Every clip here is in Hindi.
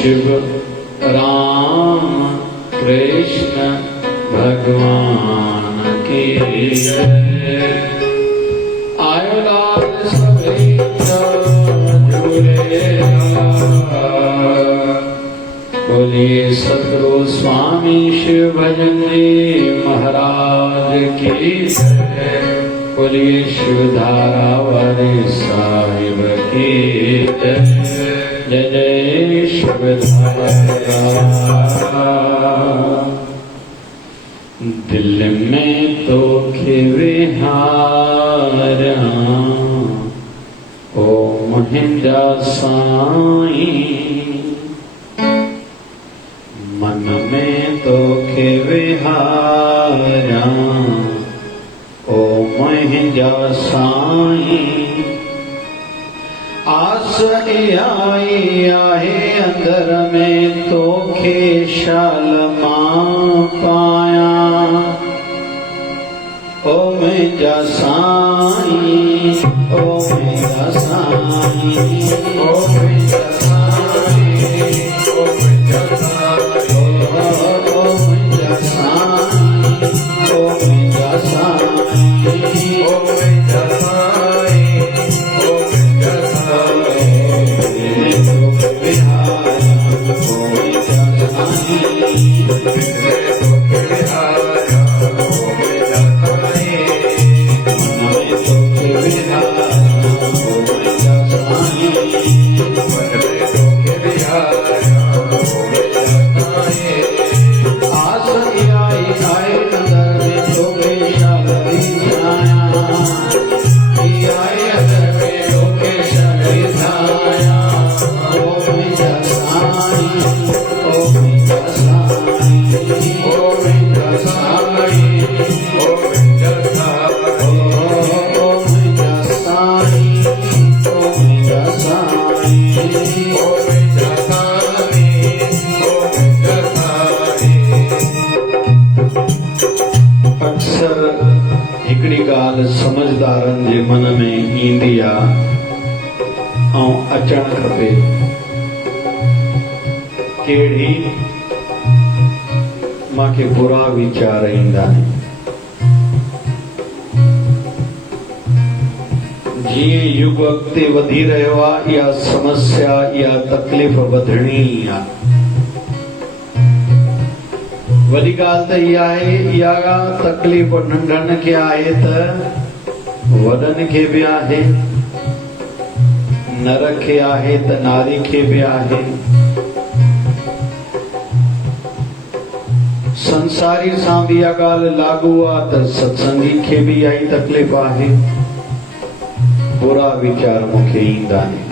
शिव राम कृष्ण भगवान की जय। आयो लाल सभी झूले बोलिए सतगुरु स्वामी शिव भजनी महाराज की जय। बोलिए शिवधारा वाले साहिब की जय। जय जय शिवधारा। दिल में तो विहारा ओ मुहिंजा साईं, मन में तो विहारा ओ मुहिंजा साईं। आस आई आहे अंदर में तोखे शाल मां पाया ओ मुंहिंजा साईं। ओ मुंहिंजा साईं। ओ मुंहिंजा साईं। ओ मुंहिंजा साईं। ओ मुंहिंजा साईं। ओ मुंहिंजा साईं। ओ मुंहिंजा साईं। समझदारन जे मन में ईंदी आ ऐं अचण खपे। केड़ी मांखे बुरा वीचार ईंदा आहिनि। जीअं युग अॻिते वधी रहियो आहे इहा समस्या इहा तकलीफ़ वधणी आहे। वॾी ॻाल्हि त इहा आहे, इहा तकलीफ़ नंढनि खे आहे त वॾनि खे बि आहे, नर खे आहे त नारी खे बि आहे। संसारी सां बि इहा ॻाल्हि लागू आहे त सत्संगी खे बि इहा ई तकलीफ़ आहे। बुरा वीचार मूंखे ईंदा आहिनि।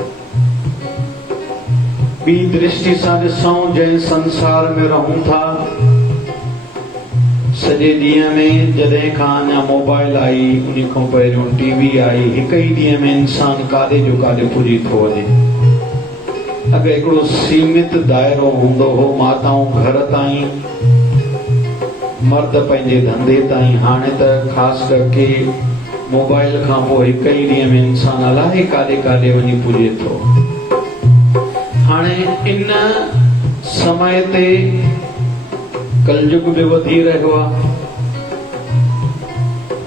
ॿी दृष्टि सां ॾिसूं, जंहिं संसार में रहूं था, सॼे ॾींहं में जॾहिं खां अञा मोबाइल आई, उन खां पहिरियों टीवी आई, हिक ई ॾींहं में इंसान काॾे जो काॾे पुॼी थो वञे। अॻे हिकिड़ो सीमित दाइरो हूंदो हो, माताऊं घर ताईं, मर्द पंहिंजे धंधे ताईं। हाणे त ख़ासि करके मोबाइल खां पोइ हिक ई ॾींहं में इंसान अलाए काॾे काॾे वञी पुॼे थो। हाणे इन समय ते कलयुग बि वधी रहियो आहे।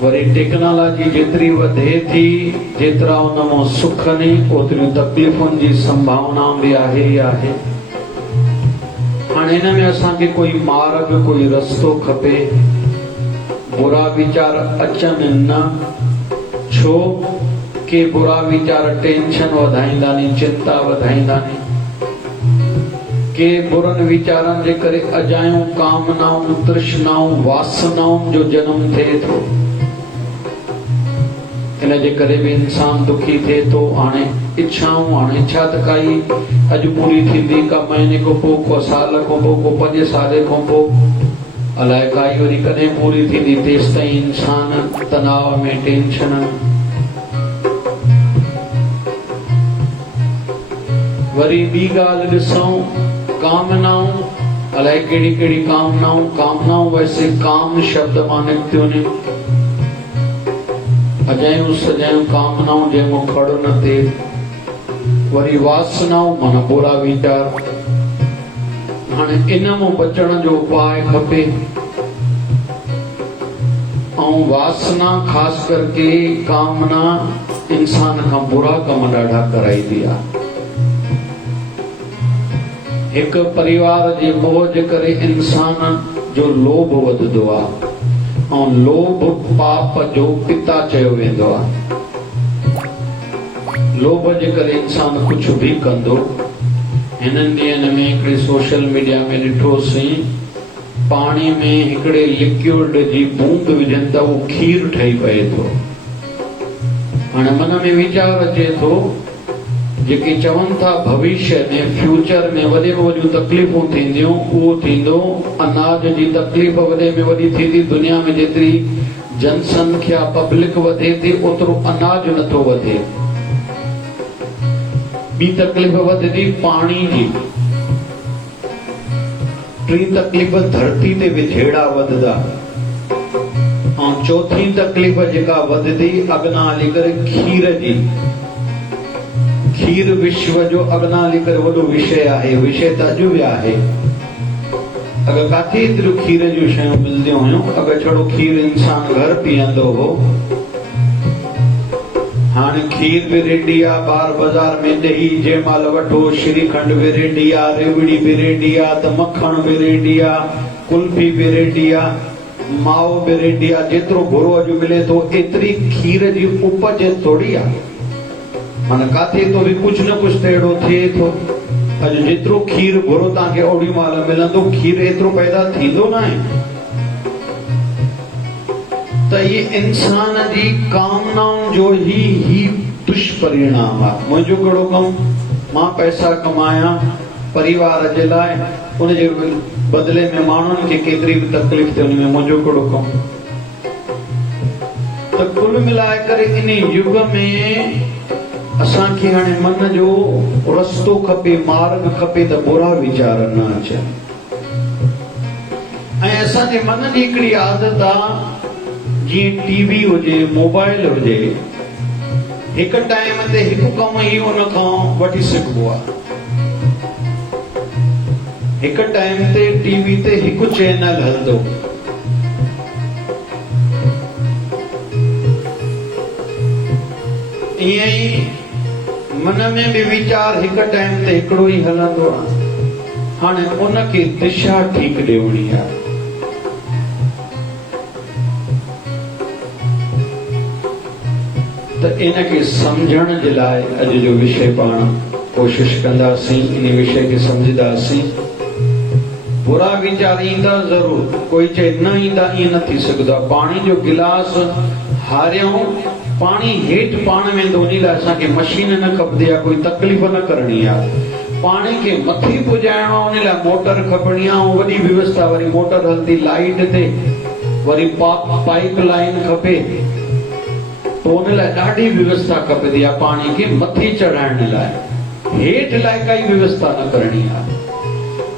वरी टेक्नोलॉजी जेतिरी वधे थी, जेतिरा उन मां सुख आहिनि, ओतिरियूं तकलीफ़ुनि जी संभावना बि आहे ई आहे। हाणे हिन में असांखे कोई मार्ग, कोई रस्तो खपे। बुरा वीचार अचनि न, छो के बुरा वीचार टेंशन वधाईंदा नी, चिंता वधाईंदा नी। के बुरन वीचारन जे करे अजायूं कामनाऊं तृष्णाऊं वासनाऊं जो जन्म थे थो। इन जे करे भी इंसान दुखी थे तो। हाणे इच्छाऊं, हाणे इच्छा त काई अज पूरी थींदी, का महीने को पो, को साल को पो, को 5 साल को पो, अलाए काई वरी कदे पूरी थींदी। तेस ताईं इंसान तनाव में, टेंशन। वरी ॿी ॻाल्हि ॾिसूं, कामनाऊं, अलाए कहिड़ी कहिड़ी कामनाऊं। कामनाऊं वैसे काम शब्द मां निकितियूं आहिनि। अजायूं सजायूं कामनाऊं जंहिंमो खड़ो न थिए। वरी वासनाऊं माना बुरा वीचार। हाणे इन मां बचण जो उपाय खपे। ऐं वासना ख़ासि करके कामना इंसान खां बुरा कम ॾाढा कराईंदी आहे। एक परिवार जे मोह जे करे इंसान जो लोभ वधंदो आहे ऐं लोभ पाप जो पिता चयो वेंदो आहे। लोभ जे करे इंसान कुछ भी कंदो। हिननि ॾींहंनि में हिकिड़े सोशल मीडिया में ॾिठोसीं, पाणी में हिकिड़े लिक्विड जी बूंद विझनि त उहो खीर ठही पए थो। हाणे मन में वीचार अचे थो, जेके चवनि था भविष्य में, फ्यूचर में वॾे में वॾियूं तकलीफ़ूं थींदियूं, उहो थींदो अनाज जी तकलीफ़ वॾे में वॾी थींदी। दुनिया में जेतिरी जनसंख्या पब्लिक वधे थी ओतिरो अनाज नथो वधे। ॿी तकलीफ़ वधंदी पाणी जी। टी तकलीफ़ धरती ते विझेड़ा वधंदा। ऐं चौथी तकलीफ़ जेका वधंदी अॻियां हली करे खीर जी। खीर विश्व जो अॻियां हली करे वॾो विषय आहे। विषय त अॼु बि आहे। अगरि काथे एतिरियूं खीर जूं शयूं मिलंदियूं हुयूं, अगरि छड़ो खीर इंसान घर पीअंदो हो। हाणे खीर बि रेडी आहे, ॿार बाज़ार में ॾही जंहिं महिल वठो, श्रीखंड बि रेडी आहे, रेवड़ी बि रेडी आहे, त मखण बि रेडी आहे, कुल्फी बि रेडी आहे, माओ बि रेडी आहे। जेतिरो घुरो अॼु मिले थो एतिरी खीर जी उपज थोड़ी आहे। माना काथे तो भी कुछ न कुछ अहिड़ो थिए थो। अॼु जेतिरो खीर घुरो तव्हांखे ओड़ी महिल मिलंदो, खीर एतिरो पैदा थींदो न आहे। त ये इंसान जी कामनाउनि जो ही दुष्परिणाम आहे। मुंहिंजो कहिड़ो कमु, मां पैसा कमाया परिवार जे लाइ, उन जे बदिले में माण्हुनि खे केतिरी बि तकलीफ़ थिए, उनमें मुंहिंजो कहिड़ो कमु। त कुल मिलाए करे इन युग में असांखे हाणे मन जो रस्तो खपे, मार्ग खपे त बुरा वीचार न अचनि। ऐं असांजे मन जी हिकिड़ी आदत आहे, जीअं टीवी हुजे, मोबाइल हुजे, हिकु टाइम ते हिकु कमु ई उन खां वठी सघिबो आहे। हिकु टाइम ते टीवी ते हिकु चैनल हलंदो। ईअं ई मन में बि वीचार हिकु टाइम ते हिकिड़ो ई हलंदो आहे। हाणे उनखे दिशा ठीकु ॾियणी आहे। त इनखे सम्झण जे लाइ अॼु जो विषय पाण कोशिश कंदासीं, इन विषय खे सम्झंदासीं। बुरा वीचार ईंदा ज़रूर, कोई चए न ईंदा, ईअं न थी सघंदो आहे। पाणी जो गिलास हारियूं, पाणी हेठि पाण वेंदो, उन लाइ असांखे मशीन न खपंदी आहे, कोई तकलीफ़ न करणी आहे। पाणी खे मथे पुॼाइणो आहे, उन लाइ मोटर खपणी आहे, ऐं वॾी व्यवस्था, वरी मोटर हलंदी लाइट ते, वरी पाइप लाइन खपे, तो उन लाइ ॾाढी व्यवस्था खपंदी आहे। पाणी खे मथे चढ़ाइण लाइ, हेठि लाइ काई व्यवस्था न करणी आहे।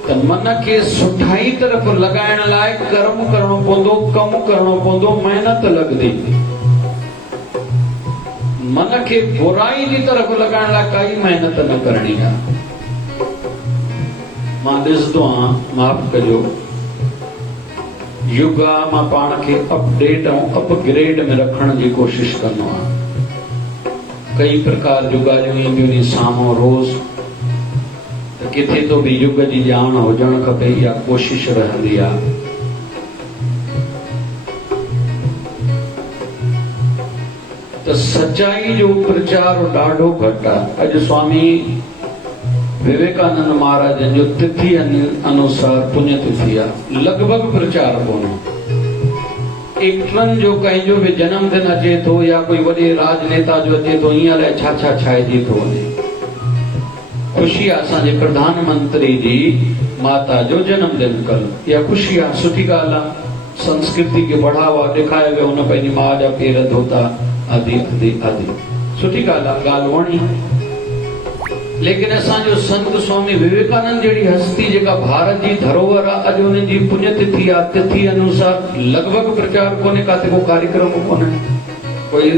त मन खे सुठाई तरफ़ लॻाइण लाइ कर्म करणो पवंदो, कमु करणो पवंदो, महिनत लॻंदी। मन खे बुराई जी तरफ़ लॻाइण लाइ काई महिनत न करणी आहे। मां ॾिसंदो आहियां, माफ़ कजो, युग आहे, मां पाण खे अपडेट ऐं अपग्रेड में रखण जी कोशिश कंदो आहियां। कई प्रकार जूं ॻाल्हियूं ईंदियूं आहिनि साम्हूं रोज़, त किथे तो बि युग जी ॼाण हुजणु खपे, इहा कोशिश रहंदी आहे। तो सच्चाई जो प्रचार ॾाढो घटि आहे। अॼु स्वामी विवेकानंद महाराज जो तिथि अनुसार पुण्य तिथि आहे, लगभग प्रचार कोन्हे। एक्टरनि जो कंहिंजो बि जन्मदिन अचे थो या कोई वॾे राजनेता जो अचे थो, ईअं अलाए छा छा छाइजी थो वञे। ख़ुशी आहे असांजे प्रधानमंत्री जी माता जो जन्मदिन कल, इहा ख़ुशी आहे, सुठी ॻाल्हि आहे। संस्कृति खे बढ़ावा ॾेखारियो वियो, हुन पंहिंजी माउ जा पेर धोता, आदि आदि आदि, सुठी ॻाल्हि आहे, ॻाल्हि वणी। लेकिन असांजो संत स्वामी विवेकानंद जहिड़ी हस्ती जेका भारत जी धरोहर आहे, अॼु हुननि जी पुण्यतिथि आहे, तिथि अनुसार लगभग प्रचार कोन्हे, काथे को कार्यक्रम कोन्हे, कोई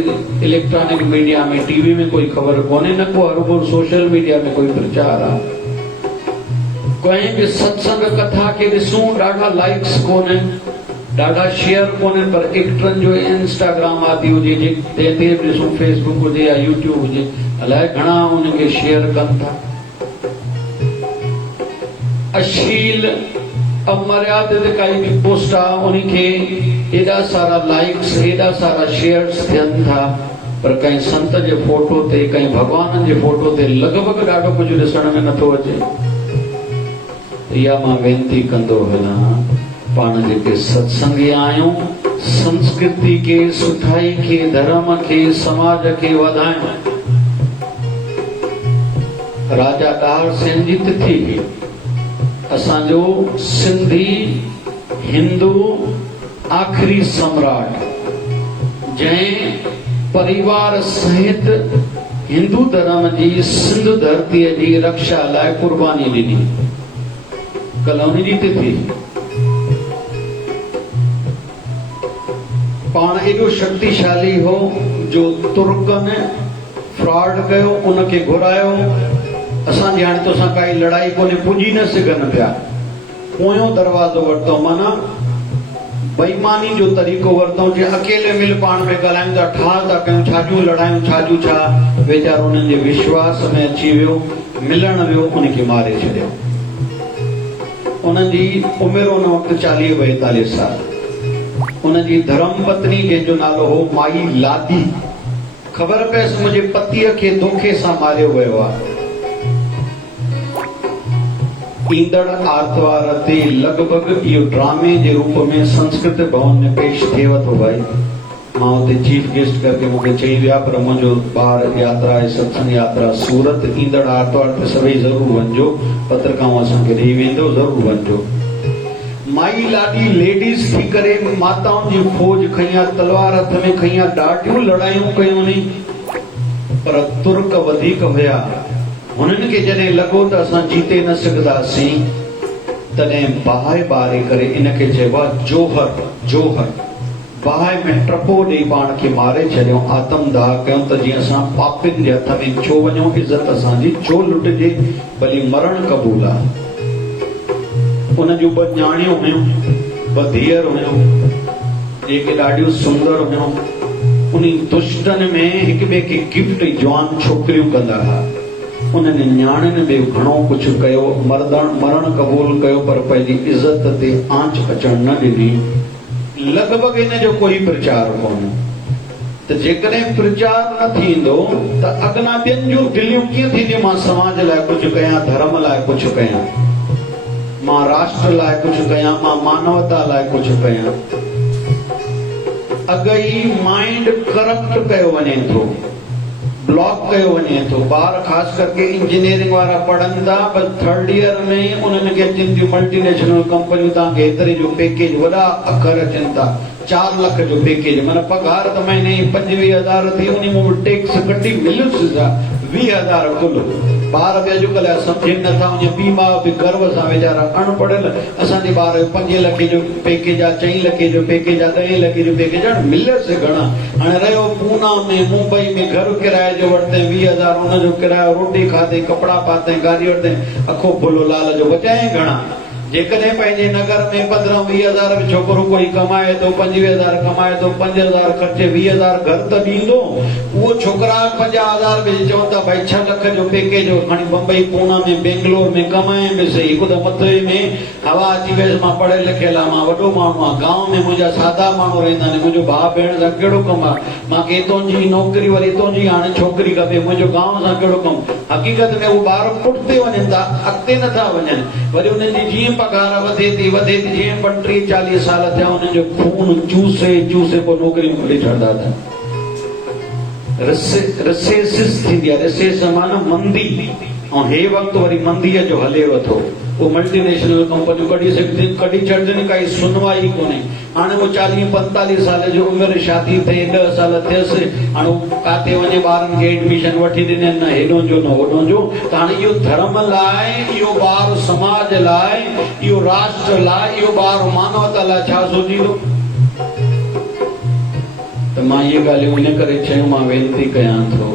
इलेक्ट्रॉनिक मीडिया में टीवी में कोई खबर कोन्हे, न को हर सोशल मीडिया में कोई प्रचार आहे। कंहिं बि सत्संग कथा खे ॾिसूं, ॾाढा लाइक्स कोन्हे, ॾाढा शेयर कोन्हे, पर एक्टरनि जो इंस्टाग्राम आदि हुजे, जंहिं ते ॾिसूं फेसबुक हुजे या यूट्यूब हुजे, अलाए घणा उनखे शेयर कनि था। अश्लील अमर्यादित काई बि पोस्ट आहे, उनखे एॾा सारा लाइक्स, एॾा सारा शेयर्स थियनि था, पर कंहिं संत जे फोटो ते, कंहिं भॻवान जे फोटो ते लगभग ॾाढो कुझु ॾिसण में नथो अचे। इहा मां वेनती कंदो हलां, पाण जेके सत्संगी आहियूं, संस्कृति खे, सुठाई खे, धर्म खे, समाज खे वधाइण। राजा डार सेन जी तिथि हुई, असांजो सिंधी हिंदू आखिरी सम्राट, जंहिं परिवार सहित हिंदू धर्म जी सिंध धरतीअ जी रक्षा लाइ कुर्बानी ॾिनी, कल उन जी तिथि। पाण एॾो शक्तिशाली हो जो तुर्कनि फ्रॉड कयो, उनखे घुरायो। असांजे हाणे तोसां काई लड़ाई कोन्हे, पुॼी न सघनि पिया, पोयों दरवाज़ो वरितो, माना बेईमानी जो तरीक़ो वरितो, जे अकेले मिल पाण में ॻाल्हायूं था, ठाह था कयूं, छाजूं लड़ायूं, छाजूं छा। वीचारो उन्हनि जे विश्वास में अची वियो, मिलण वियो, उनखे मारे छॾियो। उन्हनि जी उमिरि उन वक़्तु 40-42 साल। उनजी धर्म पत्नी, जंहिंजो नालो हो माई लादी, ख़बर पयसि मुंहिंजे पतीअ खे धोखे सां मारियो वियो आहे। ईंदड़ आर्तवार ते लगभग इहो ड्रामे जे रूप में संस्कृत भवन में पेश थिएव थो। भाई मां हुते चीफ गेस्ट करके मूंखे चई विया, पर मुंहिंजो ॿार यात्रा आहे, सत्संग यात्रा सूरत, ईंदड़ आर्तवार ते सभई ज़रूरु वञिजो, पत्रिकाऊं असांखे ॾेई वेंदो, ज़रूरु वञिजो। माई लाडी लेडीज़ थी करे माताउनि जी फौज खईं आहे, तलवार हथ में खईं आहे, ॾाढियूं लड़ायूं कयूं नी, पर तुर्क वधीक हुया। हुननि खे जॾहिं लॻो त असां जीते न सघंदासीं, तॾहिं बाहि ॿारे करे इनखे चइबो आहे जोहर। जोहर बाहि में टपो ॾेई पाण खे मारे छॾियो, आत्मदाह कयूं त जीअं असां पापिन जे हथ में छो वञूं, इज़त असांजी छो लुटिजे, भली मरण क़बूल आहे। उन जूं 2 न्याणियूं हुयूं, 2 धीअर हुयूं, जेके ॾाढियूं सुंदर हुयूं। उन दुष्टनि में हिक ॿिए खे गिफ्ट जवान छोकिरियूं कंदा हुआ। उन्हनि न्याणियुनि बि घणो कुझु कयो, मरण क़बूल कयो, पर पंहिंजी इज़त ते आंच अचण न ॾिनी। लगभग इन जो कोई प्रचार कोन्हे। त जेकॾहिं प्रचार न थींदो त अॻियां ॿियनि जूं दिलियूं कीअं थींदियूं, मां समाज लाइ कुझु कयां, धर्म लाइ कुझु कयां, मां राष्ट्र लाइ कुझु कयां, मां मानवता लाइ कुझु कयां। अगई माइंड करप्ट कयो वञे थो, ब्लॉक कयो वञे थो। ॿार ख़ासि करके इंजीनियरिंग वारा पढ़नि था, बस 3rd ईयर में उन्हनि खे अचनि थियूं मल्टीनेशनल कंपनियूं, तव्हांखे एतिरे जो पैकेज, वॾा अखर अचनि था, 4 लाख जो पैकेज, माना पघार त महीने 25,000 थी, उन में टैक्स कटी मिलुसि 20,000 कुल। ॿार बि अॼुकल्ह सम्झनि नथा, उन पीउ माउ बि गर्व सां वीचारा अणपढ़ियल, असांजे ॿार 5 लख जो पैकेज आहे, 4 लख जो पैकेज आहे, 10 लख जो पैकेज आहे, मिलसि घणा। हाणे रहियो पूना में, मुंबई में घर किराए जो वरिते 20,000, उनजो किरायो, रोटी खाधे, कपिड़ा पाते, गाॾी वरिते, अखो फुलो लाल जो बचाए घणा। जेकॾहिं पंहिंजे नगर में 15-20 हज़ार छोकिरो कोई कमाए थो, 25,000 कमाए थो, 5,000 ख़र्चे 20,000 घर त ॾींदो, उहो छोकिरा 50,000 में चवनि था भाई 6 लख जो पैकेज खणी बम्बई, पूना में, बेंगलोर में कमाए बि सही। हिकु त मथे में हवा अची वियसि, मां पढ़ियल लिखियल आहियां, मां वॾो माण्हू आहियां, गांव में मुंहिंजा सादा माण्हू रहंदा आहिनि, मुंहिंजो भाउ भेण सां कहिड़ो कमु आहे, मूंखे हितों जी नौकिरी, वरी हितों जी हाणे छोकिरी खपे, मुंहिंजो गांव सां कहिड़ो कमु। हक़ीक़त में उहे ॿार पुठिते वञनि था, अॻिते नथा वञनि। वरी उन्हनि जी जीअं पघार वधे थी जीअं 35-40 साल थिया, उन्हनि जो खून चूसे चूसे पोइ नौकिरियूं खोले छॾंदा था। रिसेसिस थींदी आहे, रिसेस माना मंदी, ऐं हे वक़्तु वरी मंदीअ जो हलेव थो। वो मल्टीनेशनल कंपनियूं कढी छॾजनि, काई सुनवाई कोन्हे। हाणे वो 40-45 साल जो उमिरि, शादी थिए 10 साल थियसि, हाणे काथे वञे ॿारनि खे एडमिशन वठी ॾिने, न हेॾो जो न होॾो जो। त हाणे इहो धर्म लाइ, इहो ॿार समाज लाइ, इहो राष्ट्र लाइ, इहो ॿार मानवता लाइ छा सोचींदो? त मां इहे ॻाल्हियूं इन करे चयूं, मां वेनती कयां थो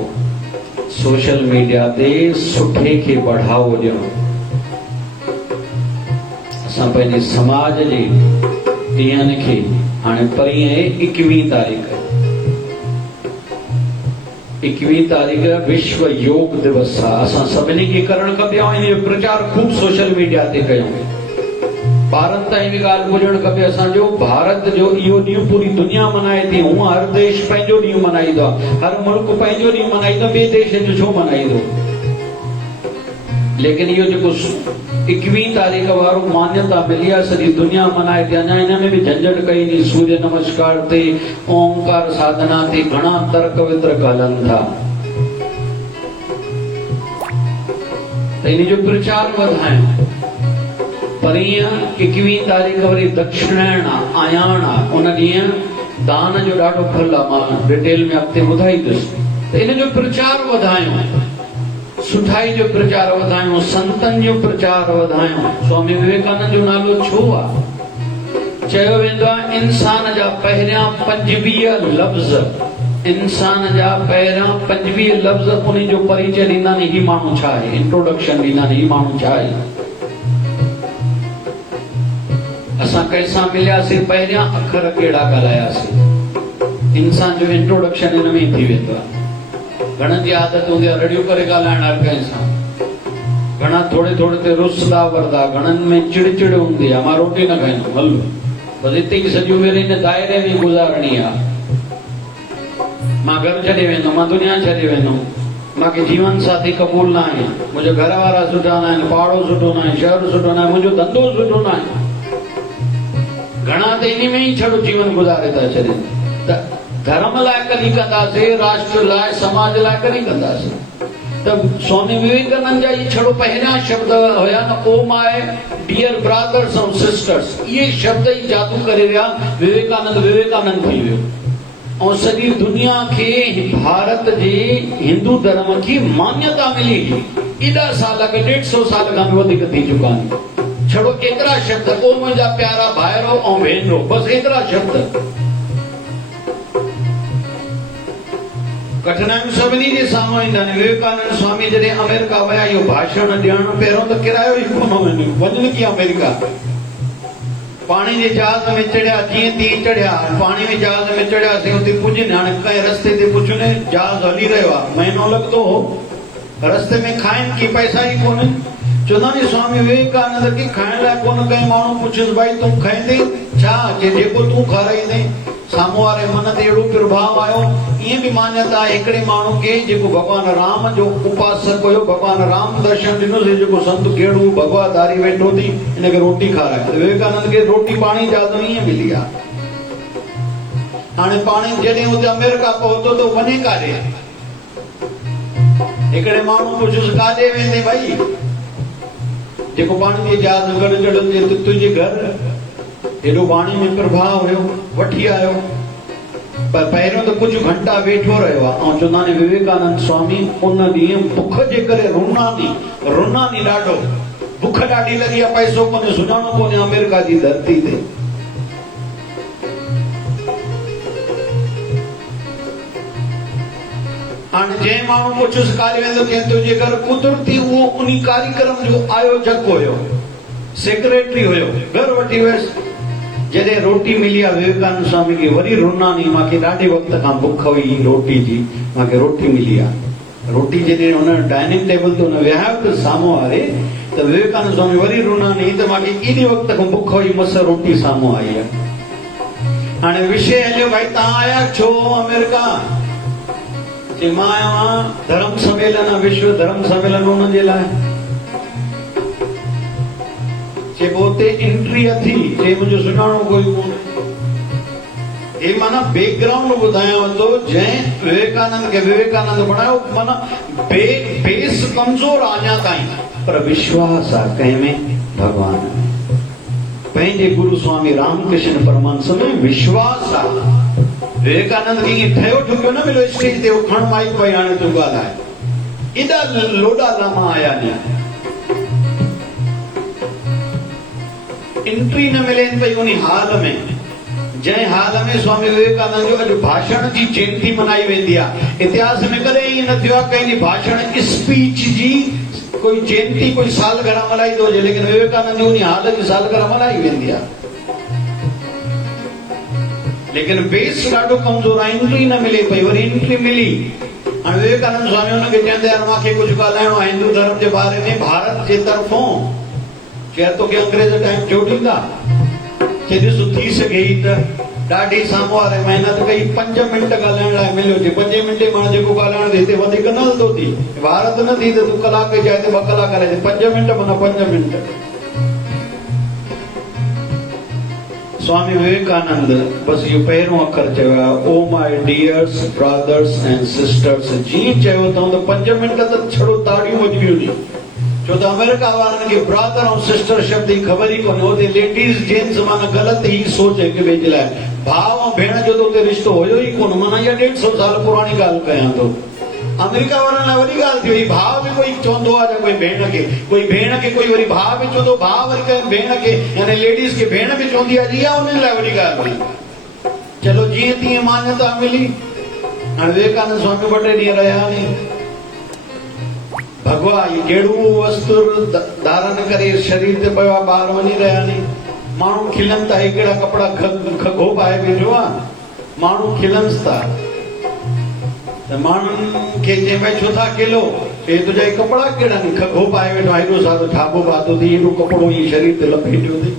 सोशल मीडिया ते सुठे खे बढ़ावो ॾियणो। असां पंहिंजे समाज जे ॾींहंनि खे, हाणे परीहं 21 तारीख़ विश्व योग दिवस आहे, असां सभिनी खे करणु खपे ऐं इन जो प्रचार खूब सोशल मीडिया ते कयूं। ॿारनि ताईं बि ॻाल्हि ॿुधणु खपे असांजो। भारत जो इहो ॾींहुं पूरी दुनिया मल्हाए थी, हूअं हर देश पंहिंजो ॾींहुं मल्हाईंदो आहे, हर मुल्क पंहिंजो ॾींहुं मल्हाईंदो, ॿिए देश जो छो मल्हाईंदो? लेकिन इहो जेको 21 तारीख़ वारो मान्यता मिली आहे, सॼी दुनिया मल्हाए थी। अञा हिन में बि झंझट कई नी, सूर्य नमस्कार ते, ओंकार साधना ते घणा तर्क वितर्क हलनि था। त इन जो प्रचार वधायूं। परीहं 21 तारीख़ वरी दक्षिणायण आहे, आयाण आहे, उन ॾींहुं दान जो ॾाढो फल आहे, मां डिटेल में अॻिते ॿुधाईंदुसि। त इन जो प्रचार वधायूं, सुठाई जो प्रचार वधायूं, संतनि जो प्रचार वधायूं। स्वामी विवेकानंद जो नालो छो आहे? चयो वेंदो आहे इंसान जा पहिरियां 25 लफ़्ज़, इंसान जा पहिरियां 25 लफ़्ज़ उन जो परिचय ॾींदा आहिनि, ही माण्हू छा आहे, इंट्रोडक्शन ॾींदा आहिनि, ही माण्हू छा आहे। असां कंहिंसां मिलियासीं, पहिरियां अखर कहिड़ा ॻाल्हायासीं, इंसान जो इंट्रोडक्शन इन में थी वेंदो आहे। घणनि जी आदत हूंदी आहे रड़ियूं करे ॻाल्हाइण हर कंहिं सां, घणा थोरे थोरे ते रुसदा वरदा, घणनि में चिड़चिड़ हूंदी आहे, मां रोटी न खाईंदुमि, हल बसि हिते ई सॼी उमिरि हिन दायरे में गुज़ारणी आहे, मां घर छॾे वेंदुमि, मां दुनिया छॾे वेंदुमि, मूंखे जीवन साथी क़बूल न आहे, मुंहिंजा घर वारा सुठा न आहिनि, पाड़ो सुठो न आहे, शहर सुठो न आहे, मुंहिंजो धंधो सुठो न आहे। घणा त इन में ई छड़ो जीवन गुज़ारे था छॾनि। त धर्म लाइ कॾहिं कंदासीं, राष्ट्र लाइ, समाज लाइ कॾहिं कंदासीं? त स्वामी विवेकानंद जा इहे छड़ो पहिरियां शब्द हुया न, ओ माय डियर ब्रदर्स ऐं सिस्टर्स, इहे शब्द ई जादू करे विया, विवेकानंद थी वियो। ऐं सॼी दुनिया खे, भारत जे हिंदू धर्म की मान्यता मिली। एॾा साल अॻु, 150 साल खां वधीक थी चुका आहिनि। छड़ो एतिरा शब्द, ओ मुंहिंजा प्यारा भाइरो ऐं भेनरो, बसि एतिरा शब्द। कठिनाइयूं सभिनी जे साम्हूं ईंदा आहिनि। विवेकानंद स्वामी जॾहिं अमेरिका विया इहो भाषण ॾियणु, पहिरियों त किरायो ई कोन वञो, वञनि कीअं अमेरिका? पाणी जे जहाज में चढ़िया, जीअं तीअं चढ़िया, पाणी में जहाज में चढ़ियासीं, हुते पुॼनि, हाणे कंहिं रस्ते ते पुछने, जहाज हली रहियो आहे, महीनो लॻंदो हो, रस्ते में खाइनि की पैसा ई कोन्हे। चवंदा नी स्वामी विवेकानंद खे खाइण लाइ कोन कंहिं माण्हू पुछियुसि, भाई तूं खाईंदे छा? जेको तूं खाराईंदे। साम्हूं वारे मन ते अहिड़ो प्रभाव आयो। ईअं बि मान्यता आहे हिकिड़े माण्हू खे जेको भॻवान राम जो उपासक हुयो, भॻवान राम दर्शन ॾिनोसीं, जेको संत गेड़ू भगवाधारी वेठो थी हिनखे रोटी खाराए। विवेकानंद खे रोटी पाणी इजाज़त ईअं मिली आहे। हाणे पाणी जॾहिं हुते अमेरिका पहुतो त वञे काॾे? हिकिड़े माण्हू पुछियुसि काॾे वेंदे भाई? जेको पाणी जे जहाज में गॾु चढ़ंदे, तुंहिंजे घर हेॾो पाणी में प्रभाव हुयो, वठी आयो। पर पहिरियों त कुझु घंटा वेठो रहियो आहे। ऐं चवंदा आहिनि विवेकानंद स्वामी उन ॾींहुं बुख जे करे रुनानी ॾाढो, बुख ॾाढी लॻी आहे, पैसो कोन्हे, सुञाणो कोन्हे अमेरिका जी धरती ते। हाणे जंहिं माण्हू पुछियुसि काॾे वेंदो, कंहिं तुंहिंजे घर, कुदरती उहो उन कार्यक्रम जो आयोजक हुयो। सेक्रेटरी हुयो, घर वठी वियसि। जॾहिं रोटी मिली आहे विवेकानंद स्वामी खे वरी रुनानी, मूंखे ॾाढे वक़्त खां बुख हुई रोटी जी, मूंखे रोटी मिली आहे। रोटी जॾहिं हुन डाइनिंग टेबल ते हुन विहायो त साम्हूं वारे, त विवेकानंद स्वामी वरी रुनानी त मूंखे एॾे वक़्त खां बुख हुई, मूंसां रोटी साम्हूं आई आहे। हाणे विषय हलियो, भाई तव्हां आया छो अमेरिका? चई मां आयो आहियां धर्म सम्मेलन, विश्व धर्म सम्मेलन हुन जे लाइ। चइबो हुते एंट्री अथी? चई मुंहिंजो सुञाणो कोई कोन्हे। हे माना बैकग्राउंड ॿुधायांव थो, जंहिं विवेकानंद खे विवेकानंद बणायो, माना बेस कमज़ोर आहे अञा ताईं, पर विश्वास आहे कंहिंमें? भगवान। पंहिंजे गुरु स्वामी रामकृष्ण परमहंस में विश्वास आहे। विवेकानंद खे ईअं ठहियो ठुकियो न मिलियो स्टेज ते, खण माइक भई हाणे तूं ॻाल्हाए। एॾा लोॾा लामा आया न, एंट्री न मिले पई उन हाल में, जंहिं हाल में स्वामी विवेकानंद जो अॼु भाषण जी जयंती मनाई वेंदी आहे। इतिहास में कॾहिं ईअं न थियो आहे कंहिंजी भाषण स्पीच जी कोई जयंती, कोई सालगिरह मल्हाई थो हुजे, लेकिन विवेकानंद जी उन हाल जी सालगिरह मल्हाई वेंदी आहे। लेकिन बेस ॾाढो कमज़ोर आहे, एंट्री न मिले पई, वरी एंट्री मिली। हाणे विवेकानंद स्वामी हुनखे चवंदे यार मूंखे कुझु ॻाल्हाइणो आहे हिंदू धर्म जे बारे में, भारत जे तरफ़ों। चए तोखे अंग्रेज टाइम छो ॾींदा? चए ॾिस थी सघे त ॾाढी साम्हूं वारे महिनत कई, 5 मिंट ॻाल्हाइण लाइ मिलियो। चए 5 मिंटे मां जेको ॻाल्हाइण हिते वधीक न हलंदो थी, भारत न थी त तूं कलाक जी आहे 2 कलाक ॻाल्हाए। 5 मिंट माना 5 मिंट। स्वामी विवेकानंद बस इहो पहिरियों अखर चयो आहे, oh my dears brothers and sisters. जीअं चयो अथऊं त 5 मिंट त छड़ो ताड़ियूं वॼिबियूं नी, छो त अमेरिका वारनि खे ब्रदर ऐं सिस्टर शब्द जी ख़बर ई कोन्हे। उते लेडीज़ जेंट्स माना ग़लति ई सोच हिक ॿिए जे लाइ। भाउ ऐं भेण जो त उते रिश्तो हुयो ई कोन, माना इहा 150 साल पुराणी ॻाल्हि कयां थो। अमेरिका वारनि लाइ वॾी ॻाल्हि थी वई। भाउ बि कोई चवंदो आहे कोई भेण खे, कोई भेण खे कोई वरी भाउ बि चवंदो, भाउ वरी कंहिं भेण खे, यानी लेडीज़ खे भेण बि चवंदी आहे। इहा उन्हनि लाइ वॾी ॻाल्हि हुई। चलो जीअं तीअं मान्यता मिली। हाणे विवेकानंद स्वामी 2 टे ॾींहं रहिया नी। भगवान कहिड़ो वस्त्र धारण करे शरीर ते पियो आहे, ॿार वञी रहिया नी। माण्हू खिलनि था, कहिड़ा कपिड़ा खगो पाए वेठो आहे, माण्हू खिलनि था। त माण्हुनि खे चए भई छो था खिलो? चए तुंहिंजा कपिड़ा कहिड़ा आहिनि, खगो पाए वेठो आहे, हेॾो सारो छाबो पातो अथई, हेॾो कपिड़ो ईअं शरीर ते लपेटियो अथई।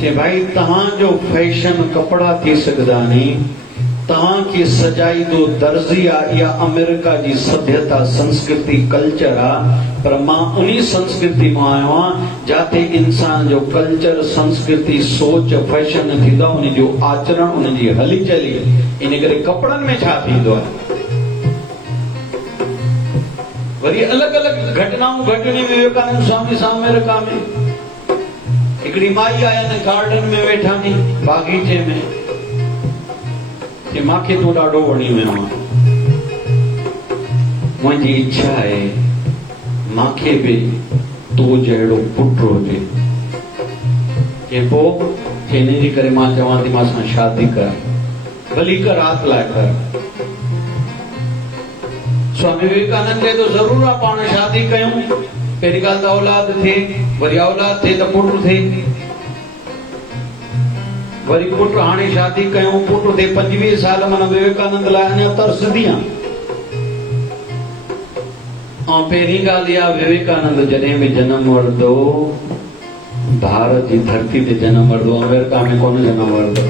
चए भाई तव्हांजो फैशन कपिड़ा थी सघंदा नी, तव्हांखे सजाई दो दर्जी आहे। इहा अमेरिका जी सभ्यता, संस्कृति, कल्चर आहे। पर मां उन संस्कृति मां आयो आहियां जिते इंसान जो कल्चर, संस्कृति, सोच, फैशन थींदो आहे, उन जो आचरण, उन जी हली चली। इन करे कपड़नि में छा थींदो आहे? वरी अलॻि अलॻि घटनाऊं घटियूं विवेकानंद स्वामी सां अमेरिका में। हिकिड़ी माई आया गार्डन में वेठा नी, बागीचे में। कि मांखे तूं ॾाढो वणी वियो आहे, मुंहिंजी इच्छा आहे मांखे बि तो जहिड़ो पुटु हुजे। के पोइ इन जे करे मां चवां थी मां सां शादी कर, भली हिकु राति लाइ कर। स्वामी विवेकानंद चए थो ज़रूरु आहे पाण शादी कयूं। पहिरीं ॻाल्हि त औलाद थिए, वरी औलाद थिए त पुटु थिए, वरी पुटु। हाणे शादी कयूं, पुटु थिए 25 साल, माना विवेकानंद लाइ अञा तरसदी आहे। ऐं पहिरीं ॻाल्हि इहा, विवेकानंद जॾहिं बि जनमु वठंदो भारत जी धरती ते जनमु वठंदो, अमेरिका में कोन जनमु वठंदो।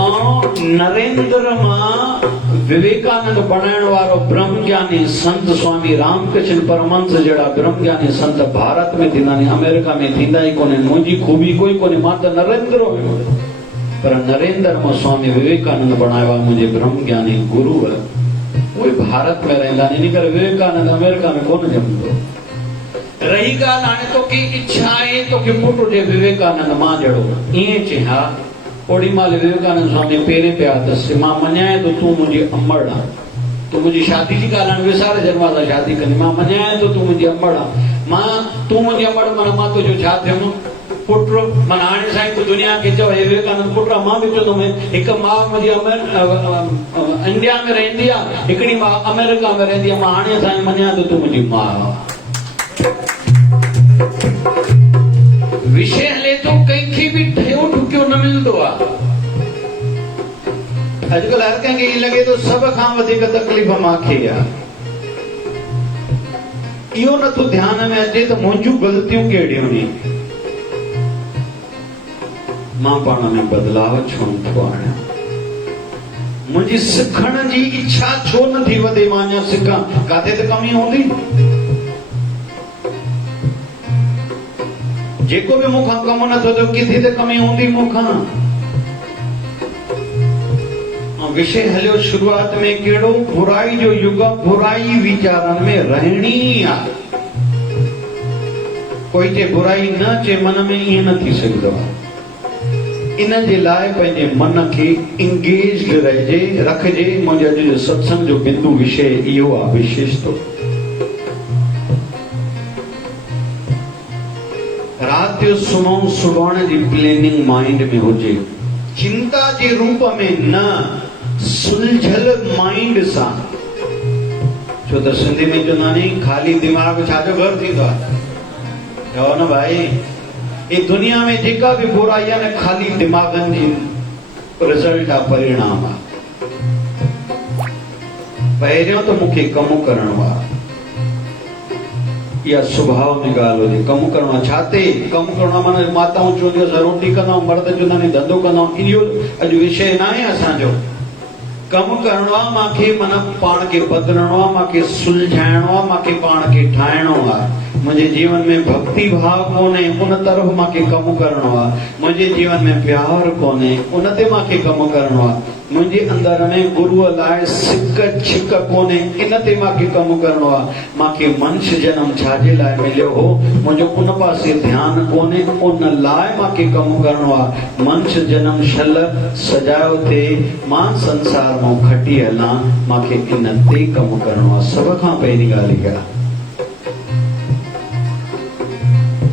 ऐं नरेंद्र मां विवेकानंद बणाइण वारो ब्रह्मज्ञानी संत स्वामी रामकृष्ण परमहंस जहिड़ा ब्रह्मज्ञानी संत भारत में थींदा आहिनि, अमेरिका में थींदा ई कोन्हे। मुंहिंजी खूबी कोई कोन्हे, मां त नरेंद्र हुयो, पर नरेंद्र मां स्वामी विवेकानंद बणायो आहे मुंहिंजे ब्रह्मज्ञानी गुरु। उहे भारत में रहंदा आहिनि, इन करे विवेकानंद अमेरिका में कोन ॼमंदो। रही ॻाल्हि हाणे तोखे इच्छा आहे तोखे पुटु हुजे विवेकानंद मां जहिड़ो, ईअं चई हा। ओड़ी महिल विवेकानंद स्वामी पेरे पिया अथसि, मां मञाए थो तूं मुंहिंजी अमड़ आहे, तूं मुंहिंजी शादी जी ॻाल्हि हाणे विसारे जन्मा सां शादी कंदी, मां मञाए थो तूं मुंहिंजी अमड़ आहे। तूं मुंहिंजी अमड़ माना मां तुंहिंजो छा थियुमि? पुट मन हाणे साईं तूं दुनिया खे चओ हे विवेकानंद पुट मां बि चवंदो हिकु माउ मुंहिंजी इंडिया में रहंदी आहे, हिकिड़ी माउ अमेरिका में रहंदी आहे, मां हाणे साईं मञा थो तूं मुंहिंजी माउ। विषय हले थो कंहिंखे बि ठहियो ठुकियो न मिलंदो आहे। अॼुकल्ह हर कंहिंखे ईअं लॻे थो सभ खां वधीक तकलीफ़ मूंखे आहे। इहो नथो ध्यान में अचे त मुंहिंजूं ग़लतियूं कहिड़ियूं आहिनि, मां पाण में बदलाव छो नथो आणियां, मुंहिंजी सिखण जी इच्छा छो नथी वधे, मां अञा सिखां, काथे त कमी हूंदी। जेको बि मूंखां कमु नथो थिए किथे त कमी हूंदी मूंखां। विषय हलियो शुरूआत में कहिड़ो बुराई जो युग, बुराई वीचारनि में रहणी आहे। कोई जे बुराई न चे मन में ईअं न थी सघंदो आहे। इन जे लाइ पंहिंजे मन खे इंगेज्ड रखजे। मुंहिंजे अॼु जो सत्संग जो बिंदु विषय इहो आहे, विशेष तो रात जो सुम्हण जी प्लेनिंग माइंड में हुजे, चिंता जे रूप में न, सुलझल माइंड सां। छो त सिंधी में चवंदा नी खाली दिमाग़ छाजो घर थींदो आहे, चओ न भाई। ये दुनिया में जेका भी बुराई आहे न खाली दिमागनि जी रिज़ल्ट आहे, परिणाम आहे। पहिरियों त मूंखे कमु करणो आहे, इहा स्वभाव में ॻाल्हि हुजे। कमु करणो आहे, छा ते कमु करणो आहे? माना माताऊं चवंदियूं असां रोटी कंदाऊं, मर्द चवंदा आहिनि धंधो कंदाऊं। इहो अॼु विषय न आहे असांजो। कमु करणो आहे मूंखे, माना पाण खे बदिलणो आहे, मूंखे सुलझाइणो आहे, मूंखे पाण खे ठाहिणो आहे। मुंहिंजे जीवन में भक्ति भाव कोन्हे, उन तरफ़ मूंखे कमु करणो आहे। मुंहिंजे जीवन में प्यार कोन्हे, उन ते मूंखे कमु करणो आहे। मुंहिंजे अंदर में गुरुअ लाइ सिक छिक कोन्हे, इन ते मूंखे कमु करणो आहे। मूंखे मनुष्य जनम छाजे लाइ मिलियो हो, मुंहिंजो उन पासे ध्यानु कोन्हे, उन लाइ मूंखे कमु करणो आहे। मनुष्य जनम शल सजायो थे, मां संसार मां खटी हलां, मूंखे इन ते कमु करणो आहे। सभ खां पहिरीं ॻाल्हि इहा।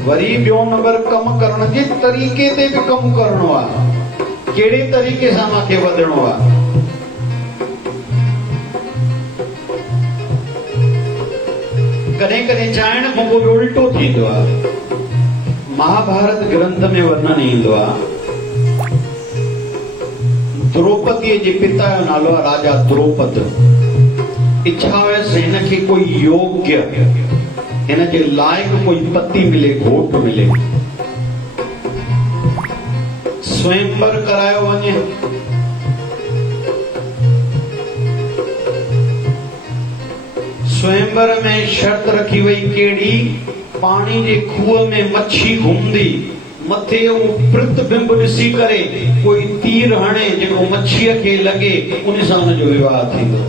वरी ॿियो नंबर, कमु करण जे तरीक़े ते बि कमु करणो आहे। कहिड़े तरीक़े सां मूंखे वधणो आहे? कॾहिं कॾहिं चाहिण खां पोइ उल्टो थींदो आहे। महाभारत ग्रंथ में वर्णन ईंदो आहे, द्रौपदीअ जे पिता जो नालो आहे राजा द्रौपद। इच्छा हुयसि हिनखे कोई योग्य, हिन जे लाइक़ कोई पति मिले, घोट मिले। स्वयंवर करायो वञे। स्वयंवर में शर्त रखी वई कहिड़ी, पानी जे खूह में मच्छी घुमंदी, मथे प्रतिबिंब ॾिसी करे कोई तीर हणे जेको मच्छीअ खे लॻे, उन सां हुनजो विवाह थींदो।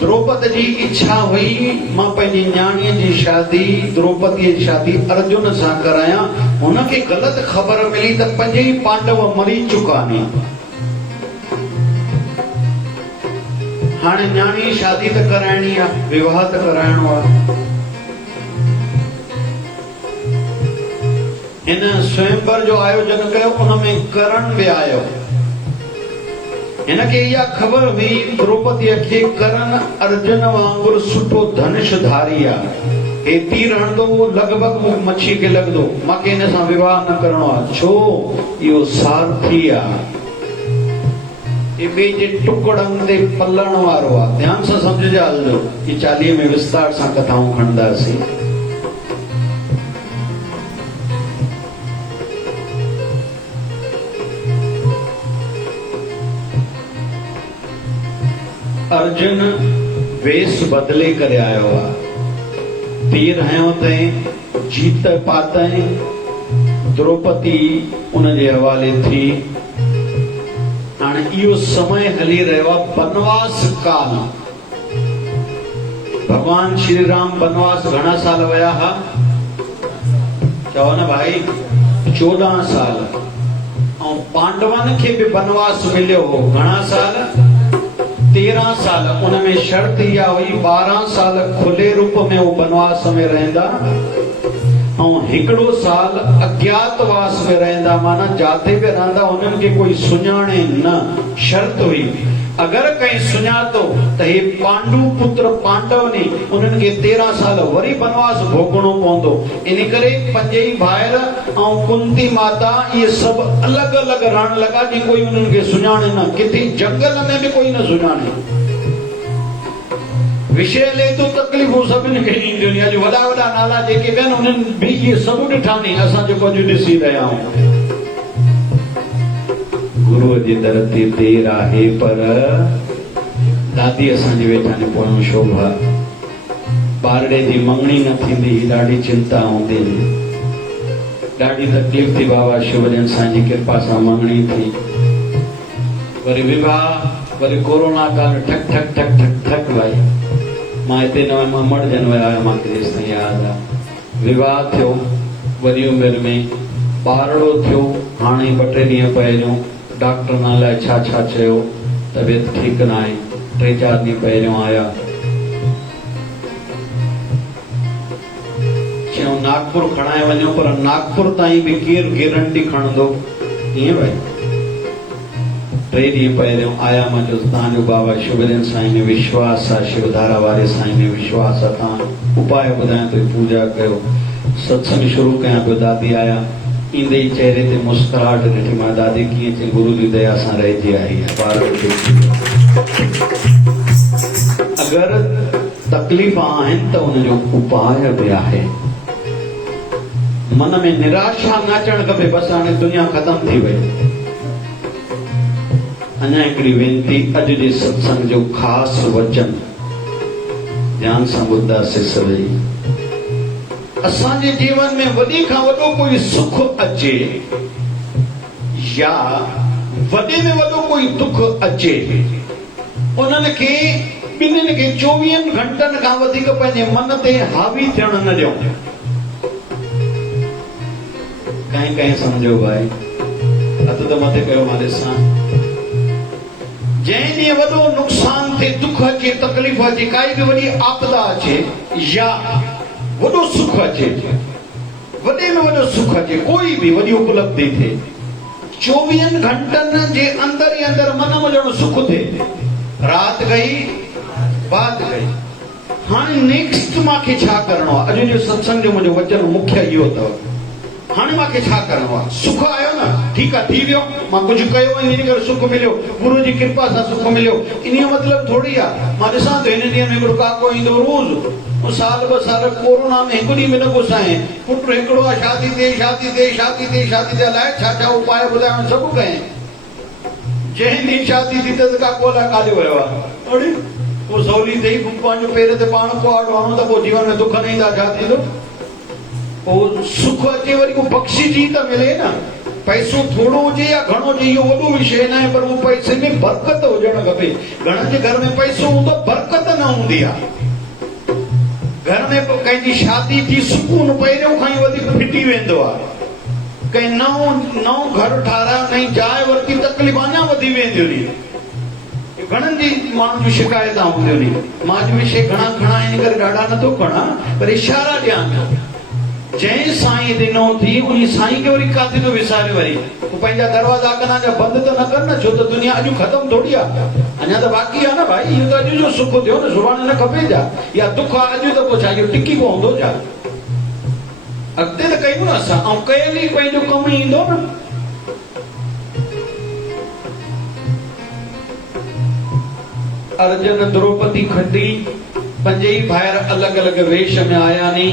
द्रौपद जी इच्छा हुई मां पंहिंजी न्याणीअ जी शादी, द्रौपदीअ जी शादी अर्जुन सां करायां। हुनखे ग़लति ख़बर मिली त 5 ई पांडव मरी चुका आहिनि। हाणे न्याणी शादी त कराइणी आहे, विवाह त कराइणो आहे। हिन स्वयंवर जो आयोजन कयो, उन में करण बि आयो। हिनखे इहा ख़बर हुई द्रौपदीअ खे करण अर्जुन वांगुरु सुठो धनुषधारी आहे। हे तीर हणंदो लॻभॻि मच्छी खे लॻंदो, मूंखे हिन सां विवाह न करणो आहे। छो? इहो सारथी आहे, ॿिए जे टुकड़नि ते पलण वारो आहे। ध्यान सां सम्झिजे हलजो, कि 40 में विस्तार सां कथाऊं खणंदासीं। अर्जुन वेश बदले करे आयो आहे, तीर हयो तई, जीत पातई, द्रौपदी उन जे हवाले थी। हाणे इहो समय हली रहियो आहे बनवास काल। भगवान श्री राम बनवास घणा साल विया हा? चओ न भाई, 14 साल। ऐं पांडवनि खे बि बनवास मिलियो हो, घणा साल? 13 साल। उनमें शर्त इहा हुई 12 साल खुले रूप में वो बनवास में रहंदा, ऐं हिकिड़ो साल अज्ञातवास में रहंदा, माना जाते बि रहंदा, उन्हनि खे कोई सुञाणे न। शर्त हुई अगर कहीं सुञातो त हे पांडु पुत्र पांडव ने, उन्हनि खे 13 साल वरी वनवास भोगणो पवंदो। इन करे पंजई भाइर ऐं कुंती माता इहे सभु अलॻि अलॻि रहण लॻा जी कोई उन्हनि खे सुञाणे न। किथे जंगल में बि कोई न सुञाणे। विषय ले तो तकलीफ़ूं सभिनी खे ईंदियूं आहिनि। अॼु वॾा वॾा नाला जेके बि आहिनि उन्हनि बि इहे सभु ॾिठा नी, असां जेको अॼु ॾिसी रहिया आहियूं। गुरूअ जी दर ते देर आहे पर दादी असांजी वेठा ने पोयों शोभा। ॿारड़े जी मंगणी न थींदी, ॾाढी चिंता हूंदी, ॾाढी तकलीफ़ थी। बाबा शिवजन साईं जी कृपा सां मंगणी थी, वरी विवाह, वरी कोरोना काल ठक ठक ठक ठक ठक भाई। मां हिते न मर्जन विया हुया, मूंखे जेसि ताईं यादि आहे। विवाह थियो वॾी उमिरि में, ॿारड़ो थियो हाणे 2-3 ॾींहं पहिरियों। डॉक्टर न लाइ छा छा चयो, तबियत ठीकु न आहे। 3-4 ॾींहं पहिरियों आया, चयूं नागपुर खणाए वञो, पर नागपुर ताईं बि केरु गारंटी खणंदो ईअं भाई। 3 ॾींहं पहिरियों आया, मां चयो तव्हांजो बाबा शिवजन साईं में विश्वास आहे, शिवधारा वारे साईं में विश्वास आहे, तव्हां उपाय ॿुधायां थो, पूजा कयो। सत्संग शुरू कयां पियो। दादी आया, ईंदे ई चेहरे ते मुस्कुराहट ॾिठी। मां दादी कीअं चई, गुरु जी दया सां रहिजी आई आहे। अगरि तकलीफ़ आहिनि त उनजो उपाय बि आहे। मन में निराशा न अचणु खपे, बसि हाणे दुनिया ख़तम थी वई। अञा हिकिड़ी वेनती, अॼु जे सत्संग जो ख़ासि वचन ध्यान सां ॿुधंदासीं सभई। असांजे जीवन में वॾे खां वॾो कोई सुख अचे या वॾे में वॾो कोई दुख अचे, उन्हनि खे ॿिन्हिनि खे 24 घंटनि खां वधीक पंहिंजे मन ते हावी थियण न ॾियो। कंहिं कंहिं सम्झो भाई, हथ त मथे कयो, मां ॾिसां। जंहिं ॾींहुं वॾो नुक़सान थिए, दुख अचे, तकलीफ़ अचे, काई बि वॾी आपदा अचे या वॾो सुख अचे, वॾे में वॾो सुख अचे, कोई बि वॾी उपलब्धि थिए, 24 घंटनि जे अंदर ई अंदर मन में ॼणो सुख थिए। रात गई बात गई। हाणे नेक्स्ट मूंखे छा करणो आहे? अॼु जो सत्संग जो मुंहिंजो वचन मुख्य इहो अथव। हाणे मूंखे छा करणो आहे? सुख आयो न, ठीकु आहे, थी वियो, मां कुझु कयो इन करे सुख मिलियो, गुरू जी कृपा सां सुख मिलियो। इन जो मतिलबु थोरी आहे मां ॾिसां थो हिन ॾींहं में हिकिड़ो काको ईंदो रोज़, साल 2 साल कोरोना में हिकु ॾींहुं में न घुसाए। पुटु हिकिड़ो आहे, शादी ते शादी ते शादी ते शादी ते, अलाए छा छा उपाय ॿुधाइण सभु कयईं। जंहिं ॾींहुं शादी थी त काको अलाए काॾे वियो आहे। अड़े पोइ सवली अथई, पंहिंजो पेर ते पाण कुआड़ो हणो त पोइ जीवन में दुख न ईंदा, छा थींदो? पोइ सुख अचे वरी को बख़्शिश ई त मिले न। पैसो थोड़ो हुजे या घणो हुजे इहो वॾो विषय न आहे, पर उहो पैसे में बरकत हुजणु खपे। घणनि जे घर में पैसो हूंदो, बरकत न हूंदी आहे। घर में कंहिंजी शादी थी, सुकून पहिरियों खां ई वधीक फिटी वेंदो आहे। कंहिं नओं घर ठारायो, नई जाइ वरिती, तकलीफ़ अञा वधी वेंदियूं आहिनि। घणनि जी माण्हुनि जूं शिकायतां हूंदियूं आहिनि। मां अॼु विषय घणा खणा इन करे ॾाढा नथो खणा, पर इशारा ॾियां थो। जंहिं साईं ॾिनो थी उन साईं खे वरी काथे थो विसारे। वरी तूं पंहिंजा दरवाजा कना जा बंदि त न कर न, छो त दुनिया अॼु ख़तम थोरी आहे, अञा त बाक़ी आहे न भाई। इहो त अॼु जो सुख थियो न, सुभाणे न खपे जा। या दुख आहे अॼु त पोइ छा इहो टिकी पवंदो छा? अॻिते त कयूं न असां, ऐं कयल ई पंहिंजो कमु ईंदो न। अर्जुन द्रौपदी खटी, पंजई भाइर अलॻि अलॻि वेश में आया नी।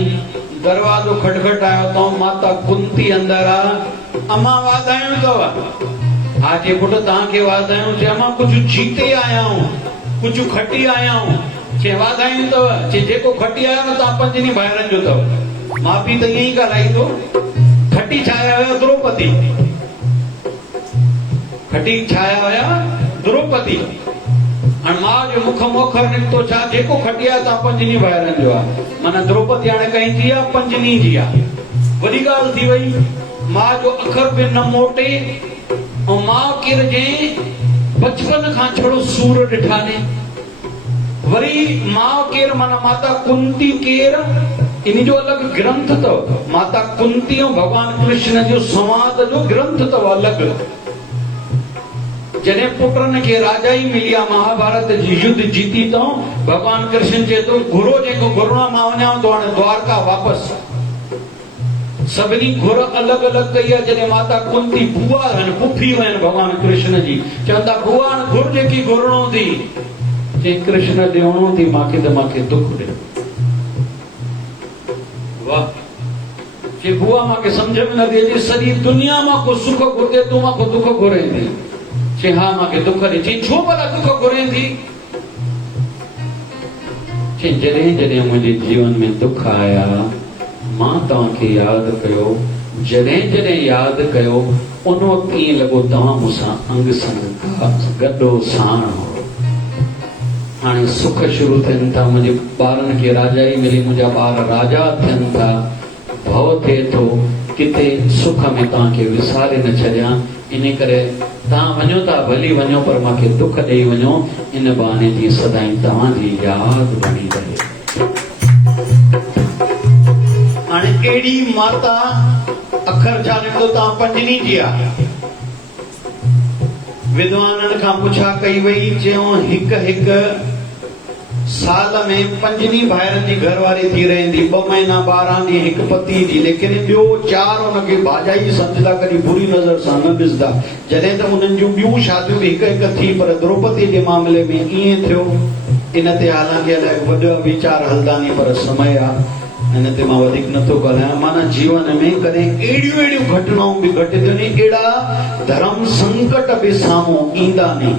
दरवाजो खटखटायो तो माता कुंती अंदर आ। अम्मा वाधायूं अथव? हा जे पुट तव्हांखे वाधायूं। चए अम्मा कुझु जीते आया आहियूं, कुझु खटी आया आहियूं। चए वाधायूं अथव? चए जेको खटी आयो न तव्हां 5 ॾींहं ॿाहिरनि जो अथव। माउ पीउ त ईअं ई ॻाल्हाईंदो। खटी छाया हुया? द्रौपदी। खटी छाया हुया? द्रौपदी। हाणे मां जो मुख मोखर निकितो छा? जेको खटी आहे तव्हां 5 ॾींहं ॿाहिरनि जो आहे। माना द्रौपदी हाणे कहीं थी आहे 5 ॾींहं जी आहे। वॾी ॻाल्हि थी वई। मां जो अखर बि न मोटे, ऐं मां केर जंहिं बचपन खां छड़ो सूर ॾिठा ने। वरी मां केर, माना माता कुंती केर, इन जो अलग ग्रंथ तो माता कुंती और भगवान कृष्ण जो संवाद जो ग्रंथ तो अलग जने पुटन के राजा ही मिलिया महाभारत जी युद्ध जीती तो भगवान कृष्ण चे तो गुरु जे को गुरुना मावन्या तो हाणे द्वारका वापस सभी घुर अलग अलग कई जने माता कुंती बुआ हन पुफी वन भगवान कृष्ण जी चंदा बुआ घुर जे की गुरणो थी जे कृष्ण देवणो थी माके दुख दे वाह जे बुआ माके समझ में न दे सरी दुनिया मा को सुख घुरे तू मा को दुख घुरे थी जे हाँ माके दुख दे जे छो भला दुख घुरे थी जे जने जने मुझे जीवन में दुख आया मां तव्हांखे याद कयो जॾहिं जॾहिं याद कयो उन वक़्तु ईअं लॻो तव्हां मूंसां अंग संग गॾो साण हो हाणे सुख शुरू थियनि था मुंहिंजे ॿारनि खे राजा ई मिली मुंहिंजा ॿार राजा थियनि था भव थिए थो किथे सुख में तव्हांखे विसारे न छॾियां इन करे तव्हां वञो था भली वञो पर मूंखे दुख ॾेई वञो इन बहाने जी सदाईं तव्हांजी यादि बणी रहे हाणे एड़ी माता अखर छा निकितो तव्हां पंजनी जी आहे विद्वाननि खां पुछा कई वई चयो हिकु साल में पंजनी भाइरनि जी घरवारी थी रहंदी 2 महीना 12 ॾींहं हिकु पति जी लेकिन ॿियो 4 उनखे भाॼाई सम्झदा कॾहिं बुरी नज़र सां न ॾिसंदा जॾहिं त उन्हनि जूं ॿियूं शादियूं बि हिकु थी पर द्रौपदी जे मामले में ईअं थियो इन ते हालांकि अलाए वॾा वीचार हलंदा नी पर समय आहे इन ते मां वधीक नथो ॻाल्हायां माना जीवन में कॾहिं अहिड़ियूं घटनाऊं बि घटिदियूं नी अहिड़ा धर्म संकट बि साम्हूं ईंदा नी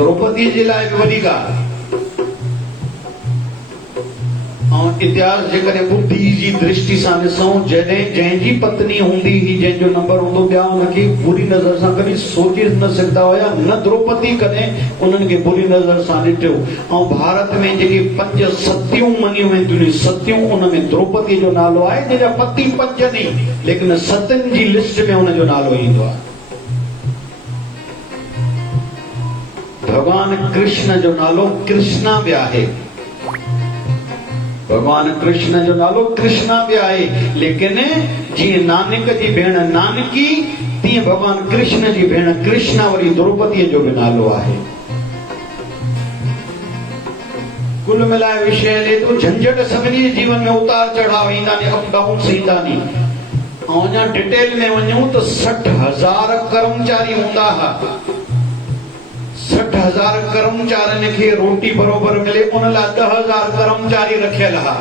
द्रौपदी जे लाइ बि वॾी ॻाल्हि ऐं इतिहास जेकॾहिं बुद्धि जी दृष्टि सां ॾिसूं जंहिंजी पत्नी हूंदी हुई जंहिंजो नंबर हूंदो ॿिया हुनखे बुरी नज़र सां कॾहिं सोचे न सघंदा हुया न द्रौपदी कॾहिं उन्हनि खे बुरी नज़र सां ॾिठो ऐं भारत में जेके 5 सतियूं मञियूं वेंदियूं सतियूं उनमें द्रौपदी जो नालो आहे जंहिंजा पति 5 नहीं लेकिन सतियुनि जी लिस्ट में हुनजो नालो ईंदो आहे भगवान कृष्ण जो नालो कृष्णा भी आहे भगवान कृष्ण जो नालो कृष्णा भी आहे लेकिन जीअं नानक जी भेण नानकी तीअं भगवान कृष्ण जी भेण कृष्णा वरी द्रौपदी जो भी नालो आहे कुल मिलाए विषय ले तो झंझट सभिनी जे जीवन में उतार चढ़ाव ईंदा नी अप डाउन ईंदा नी ऐं अञा डिटेल में वञूं तो 60,000 कर्मचारी हूंदा हुआ 60,000 कर्मचारियों के रोटी बरोबर मिले उन लाइ 10,000 कर्मचारी रखियल हा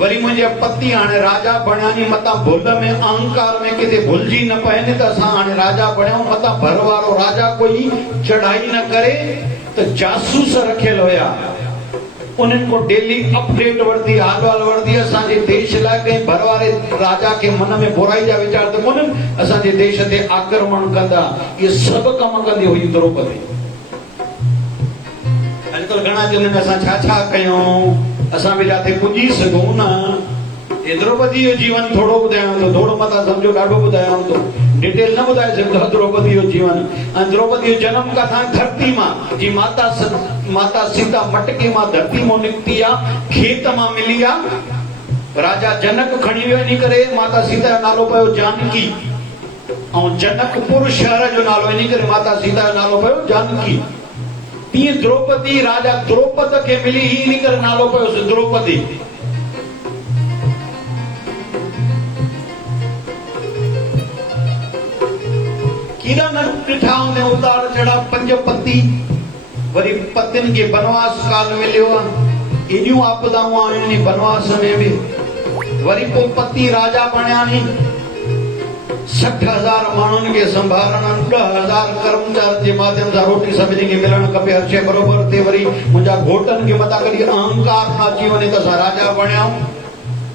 वरी मुझे पति हाणे राजा बणिया मता भुल में अहंकार में किथे भुलजी न पए तो असां हाणे राजा बणियो मता भर वारो राजा कोई चढ़ाई न करे तो जासूस रखियल होया उन्हनि को डेली अपडेट वरती हालवाल वरती असांजे देश लाइ कंहिं भर वारे राजा के मन में बुराई जा वीचार त कोन्हनि असांजे देश ते आक्रमण कंदा ये सब कम कंदी हुई द्रौपदी अॼुकल्ह घणा चवंदा आहिनि असां छा कयूं असां बि जाते पुॼी सघूं न ये द्रौपदी जो जीवन थोड़ो ॿुधायांव थो थोड़ो मता सम्झो ॾाढो ॿुधायांव थो डिटेल न ॿुधाए सघंदो द्रौपदी जो जीवन ऐं द्रौपदी जो जनम कथा धरती मां जी माता सीता मटके मां धरती मां निकिती आहे खेत मां मिली आहे राजा जनक खणी वियो इन करे माता सीता जो नालो पियो जानकी ऐं जनकपुर शहर जो नालो इन करे माता सीता जो नालो पियो जानकी तीअं द्रौपदी राजा द्रौपद खे मिली ही इन करे नालो पियो द्रौपदी कीड़ा न ॾिठा हुन उतार चढ़ा 5 पति वरी पतिन के बनवास काल मिलियो आहे एॾियूं आपदाऊं आयूं बनवास में भी वरी पोइ पति राजा बणिया नी 60,000 माण्हुनि खे संभालण 10,000 कर्मचारियुनि जे माध्यम सां रोटी सभिनी खे मिलण खपे हर शइ बरोबर थिए वरी मुंहिंजा घोटनि खे मथां कॾहिं अहंकार न अची वञे त असां राजा बणिया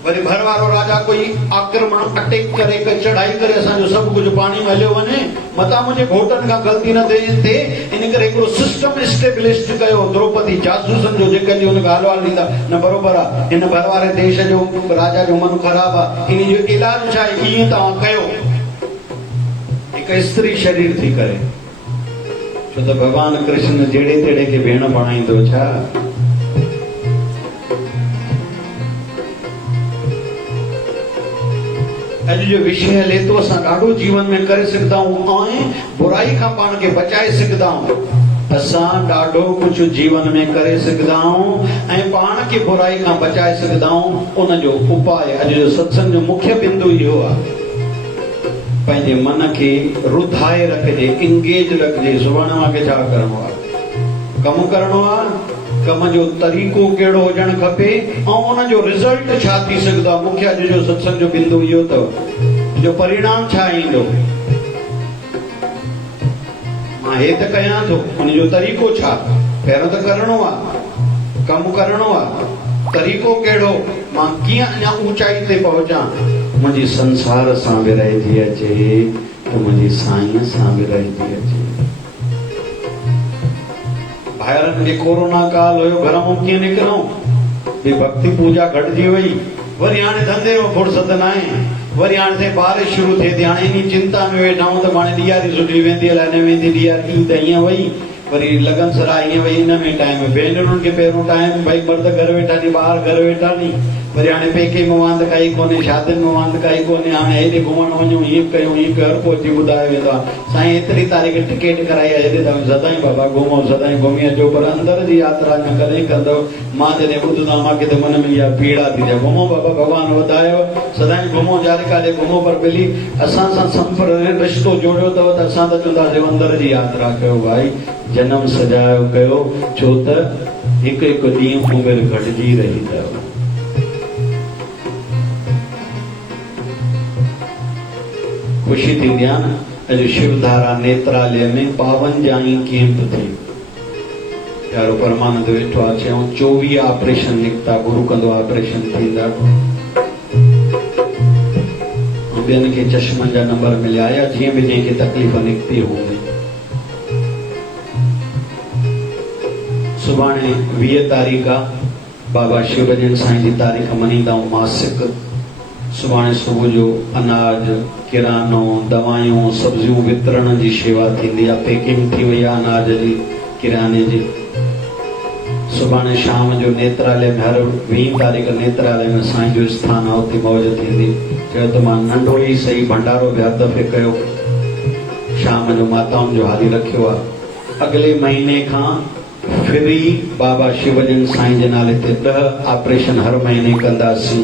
वरी भर वारो राजा कोई आक्रमण अटैक करे चढ़ाई करे असांजो सब कुछ पानी में हलियो वञे मता मुझे घोटन का गलती न थे इन करे हिकिड़ो सिस्टम एस्टेब्लिश कयो द्रौपदी जासूसन जो जेके उन हलवाल ॾींदा न बरोबर आहे इन भर वारे देश जो राजा जो मन ख़राब आहे इन जो इलाज छा आहे ईअं तव्हां कयो हिकु स्त्री शरीर थी करे छो त भगवान कृष्ण जहिड़े तेड़े खे भेण बणाईंदो छा अॼु जो विषय हले तो असां ॾाढो जीवन में करे सघंदा आहियूं ऐं बुराई खां पाण खे बचाए सघंदा आहियूं। असां ॾाढो कुझु जीवन में करे सघंदा आहियूं ऐं पाण खे बुराई खां बचाए सघंदा आहियूं। उन जो उपाय अॼु जो सत्संग जो मुख्य बिंदु इहो आहे, पंहिंजे मन खे रुधाए रखिजे, इंगेज रखिजे। सुभाणे मूंखे छा करिणो आहे, कमु करिणो आहे, कम जो तरीक़ो कहिड़ो हुजणु खपे ऐं उन जो रिज़ल्ट छा थी सघंदो आहे। मुख्य अॼु जो सत्संग जो बिंदु इहो अथव, जो परिणाम छा ईंदो। मां हे त कयां थो, उन जो तरीक़ो छा, पहिरियों त करिणो आहे, कमु करिणो आहे, तरीक़ो कहिड़ो, मां कीअं अञा ऊचाई ते पहुचां। मुंहिंजी संसार सां बि रहिजी अचे त मुंहिंजी साईं सां बि रहिजी अचे। ॿाहिरनि जे कोरोना काल हुयो, घर मां कीअं निकिरूं, भक्ति पूजा घटिजी वई, वरी हाणे धंधे में फुर्सत न आहे, वरी हाणे बारिश शुरू थिए थी, हाणे इन चिंता में वेठा आहियूं त हाणे ॾियारी सुठी वेंदी अलाए न वेंदी, ॾियारी त ईअं वई, वरी लगन सरा ईअं वई, इन में टाइम भेनरुनि खे पहिरियों टाइम, भई मर्द घर वेठा नी, ॿार घर वेठा नी, वरी हाणे पेके में वांद काई कोन्हे, शादियुनि में वांद काई कोन्हे, हाणे हेॾे घुमण वञूं, हीअं कयूं, हीअं कर, पोइ अची ॿुधायो वेंदो आहे साईं एतिरी तारीख़ टिकेट कराई आहे, हेॾे तव्हां सदाईं बाबा घुमो, सदाईं घुमी अचो, पर अंदर जी यात्रा न कॾहिं कंदव। मां जॾहिं ॿुधंदो आहियां मूंखे त मन में इहा पीड़ा थी थिए, घुमो बाबा, भॻवान वधायो, सदाईं घुमो, जारे काॾे घुमो, पर भली असां सां संपर्क रिश्तो जोड़ियो अथव त असां त चवंदासीं अंदर जी यात्रा कयो भाई, जनम सजायो कयो, छो त हिकु हिकु ॾींहुं उमिरि घटिजी रही अथव। ख़ुशी थींदी आहे न, अॼु शिवधारा नेत्रालय में 52 कैंप थी, प्यारो परमानंद वेठो आहे, चयूं 24 ऑपरेशन निकिता, गुरु कंदो ऑपरेशन थींदा, ॿियनि खे चश्मनि जा नंबर मिलिया, या जीअं बि जंहिंखे तकलीफ़ निकिती हुई। सुभाणे 20 तारीख़ आहे, बाबा शिवभजन साईं जी तारीख़ मञींदा आहियूं मासिक। सुभाणे सुबुह जो अनाज, किरानो, दवायूं, सब्जियूं वितरण जी शेवा थींदी आहे, पैकिंग थी वई आहे अनाज जी, किराने जी। सुभाणे शाम जो नेत्रालय में, हर 20 तारीख़ नेत्रालय में साईं जो स्थान आहे, उते मौज थींदी। चयो त मां नंढो ई सही भंडारो बि हर दफ़े कयो, शाम जो माताउनि जो हाली रखियो आहे। अॻिले महीने खां फ्री बाबा शिवभजन साईं जे नाले ते 10 ऑपरेशन हर महीने कंदासीं,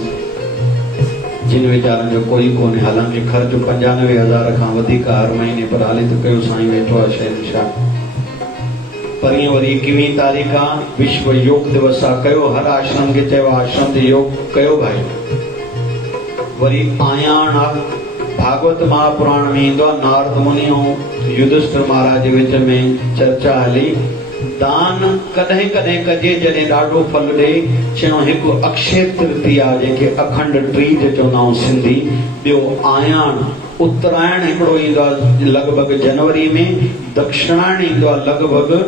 जिन वीचारनि जो कोई कोन्हे, हालांकि ख़र्च 95,000 खां वधीक हर महीने, पर हाली त कयो, साईं वेठो आहे शहंशाह। परीं वरी 21 तारीख़ आहे, विश्व योग दिवस आहे, कयो, हर आश्रम खे चयो आश्रम ते योग कयो भाई। वरी आयाण आहे, भागवत महापुराण में ईंदो आहे, नारद मुनि ऐं युधिष्ठिर महाराज जे विच में चर्चा हली, दान कॾहिं कॾहिं कजे जॾहिं ॾाढो फल ॾे। चयो हिकु अक्षय तृतीया, जंहिंखे अखंड टीज चवंदा आहियूं सिंधी, ॿियो आयाण, उत्तरायण हिकिड़ो ईंदो आहे लॻभॻि जनवरी में, दक्षिणायण ईंदो आहे लॻभॻि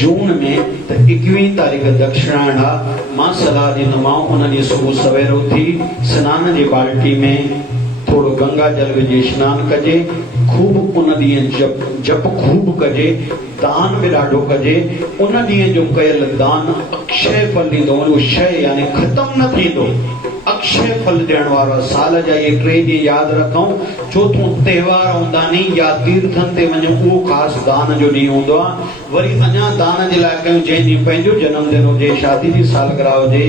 जून में, त 21 तारीख़ दक्षिणायण आहे। मां सलाह ॾींदोमांव उन ॾींहुं सुबुह सवेर उथी सनान जी बाल्टी में थोड़ो गंगा जल विझी सनानु कजे, खूब उन ॾींहुं जप खूब कजे, दान बि ॾाढो कजे। उन ॾींहुं जो कयल दान अक्षय फल ॾींदो, उहो शइ यानी ख़तम न थींदो, अक्षय फल ॾियण वारो। साल जा इहे 3 ॾींहं यादि रखूं, चोथों त्योहार हूंदा नी या तीर्थनि ते वञूं, उहो ख़ासि दान जो ॾींहुं हूंदो आहे। वरी अञा दान जे लाइ कयूं, जंहिं ॾींहुं पंहिंजो जनमदिन हुजे, शादी जी सालगिरह हुजे,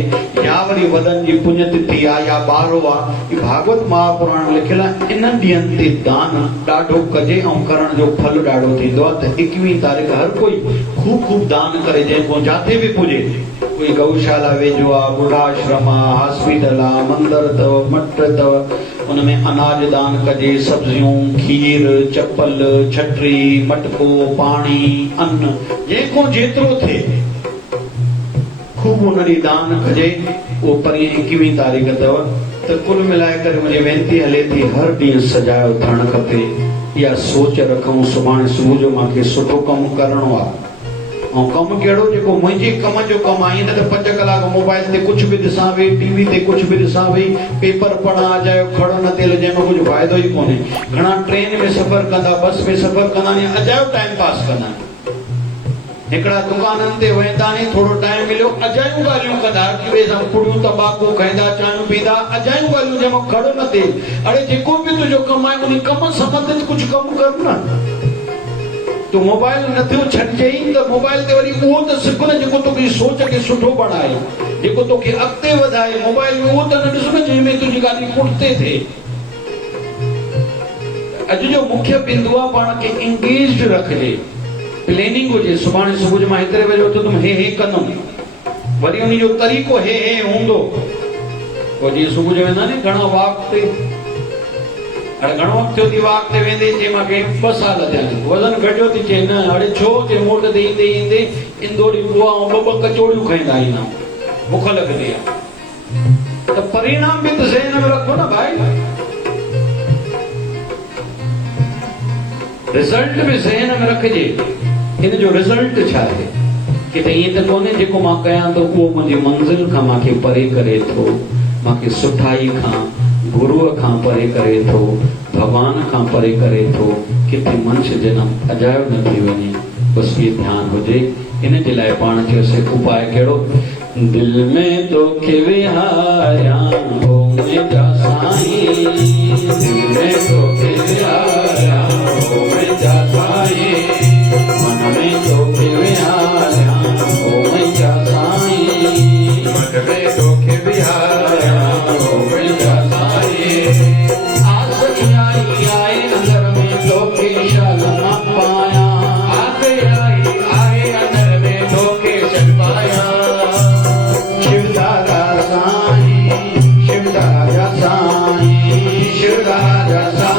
या वरी वॾनि जी पुण्यतिथि आहे या ॿारो आहे, भागवत महापुराण लिखियल आहे, इन ॾींहंनि ते दान ॾाढो कजे ऐं करण जो फल ॾाढो थींदो आहे। त 21 तारीख़ हर कोई खूब खूब दान करे, जंहिंखो जिथे बि पुॼे, कोई गौशाला वेझो आहे, वृद्धाश्रम आहे, हॉस्पिटल आहे, मंदर अथव, मठ अथव, उनमें अनाज दान कजे, सब्जियूं, खीर, चपल, छटरी, मटको, पाणी, अन्न, जंहिंखो जेतिरो थिए खूब उन ॾींहुं दान कजे। उहो परीं 21 तारीख़ अथव। त कुल मिलाए करे मुंहिंजी वेनती हले थी, हर ॾींहुं सजायो थियणु खपे, इहा सोच रखूं। सुभाणे सुबुह जो मूंखे सुठो कमु करिणो आहे, ऐं कमु कहिड़ो, जेको मुंहिंजे कम जो कमु आहे। न त 5 कलाक मोबाइल ते कुझु बि ॾिसां वेही, टीवी ते कुझु बि ॾिसां वेही, पेपर पढ़ां, अजायो खड़ो न थियल, जंहिंमें कुझु फ़ाइदो ई कोन्हे। घणा ट्रेन में सफ़र कंदा, बस में सफ़र कंदा, अजायो टाइम पास कंदा। हिकिड़ा दुकाननि ते वेंदा आहियूं, थोरो टाइम मिलियो, अजायूं ॻाल्हियूं कंदा, ॿिए सां पुड़ियूं तंबाकू खाईंदा, चांहियूं पींदा, अजायूं ॻाल्हियूं जंहिंमें खड़ो न थिए। अड़े जेको बि तुंहिंजो कमु आहे उन कम संबंधित कुझु कमु कर न। तूं मोबाइल नथियो छॾिजई त मोबाइल ते वरी उहो त सिख न जेको तोखे सोच खे सुठो बढ़ाए, जेको तोखे अॻिते वधाए। मोबाइल में उहो त न ॾिस न जंहिंमें तुंहिंजी ॻाल्हि पुठिते थिए। अॼु जो मुख्य बिंदु आहे पाण खे इंगेज्ड रखिजे, प्लेनिंग हुजे। सुभाणे सुबुह जो मां हेतिरे बजे उथंदुमि, हे कंदुमि, वरी उन जो तरीक़ो हे हूंदो। पोइ जीअं सुबुह जो वेंदा न घणा वॉक ते, हाणे घणो वक़्तु थियो थी वॉक ते वेंदे, चई मूंखे 2 साल थिया आहिनि, वज़न घटियो थी, चए न हाणे छो, चए मोट ते ईंदे ईंदे इंदौरी बुआ ऐं 2 कचौड़ियूं खाईंदा ईंदा आहियूं, बुख लॻंदी आहे। त परिणाम बि त ज़हन में रखो न भाई, रिज़ल्ट बि ज़हन में रखिजे। इन जो रिज़ल्ट छा आहे कि भई ईअं त कोन्हे जेको मां कयां थो उहो मुंहिंजी मंज़िल खां मूंखे परे करे थो, मूंखे सुठाई खां, गुरूअ खां परे करे थो, भॻवान खां परे करे थो, किथे मनुष्य जनम अजायो न थी वञे। बसि इहो ध्यानु हुजे। इन जे लाइ पाण चयोसीं उपाय कहिड़ो, दिल में तोखे विहारियां हो मुंहिंजा साईं, दिल में तोखे विहारियां हो मुंहिंजा साईं, मन में तोखे विहारियां हो मुंहिंजा साईं, मन में तोखे विहारियां हो मुंहिंजा साईं। आस आई अंदर में तोखे शरण पाया, आस आई अंदर में तोखे शरण पाया। शिवदादा साईं, शिवदादा साईं, शिवदादा साईं।